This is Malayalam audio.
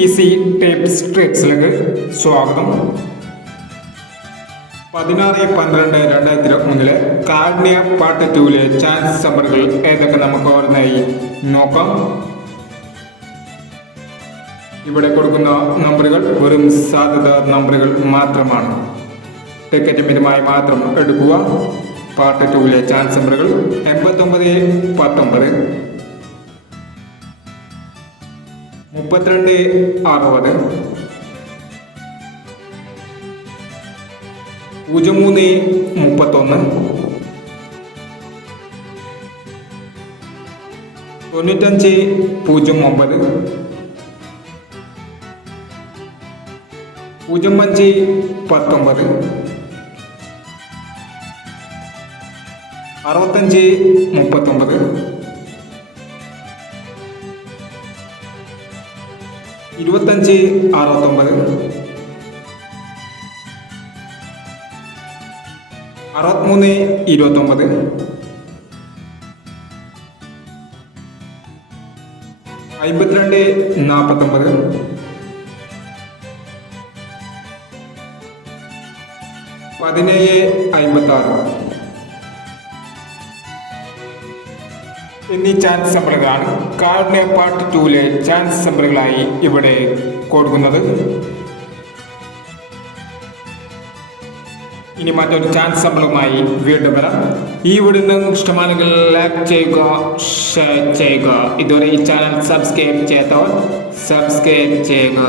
ഈസി ടിപ്സ് ട്രിക്സിലേക്ക് സ്വാഗതം. 16/12/2023 കാരുണ്യ പാർട്ട് 2 ചാൻസ് നമ്പറുകൾ ഏതൊക്കെ നമുക്ക് ഓരോന്നായി നോക്കാം. ഇവിടെ കൊടുക്കുന്ന നമ്പറുകൾ വെറും സാധ്യത നമ്പറുകൾ മാത്രമാണ്. ടിക്കറ്റ് മിതമായി മാത്രം എടുക്കുക. പാർട്ട് 2 ചാൻസ് നമ്പറുകൾ 89-19, 32-60, 03-31, 95-09, 05-19, 65-39, 25-69, 63-29, 52-49, 17-56 എന്നീ ചാൻസ് നമ്പറുകളാണ് കാരുണ്യ പാർട്ട് 2 ചാൻസ് നമ്പറുകളായി ഇവിടെ കൊടുക്കുന്നത്. ഇനി മറ്റൊരു ചാൻസ് നമ്പറുമായി വീണ്ടും വരാം. ഈ വീഡിയോ നിങ്ങൾക്ക് ഇഷ്ടമാണെങ്കിൽ ലൈക്ക് ചെയ്യുക, ഷെയർ ചെയ്യുക. ഇതുവരെ ഈ ചാനൽ സബ്സ്ക്രൈബ് ചെയ്യാത്തവർ സബ്സ്ക്രൈബ് ചെയ്യുക.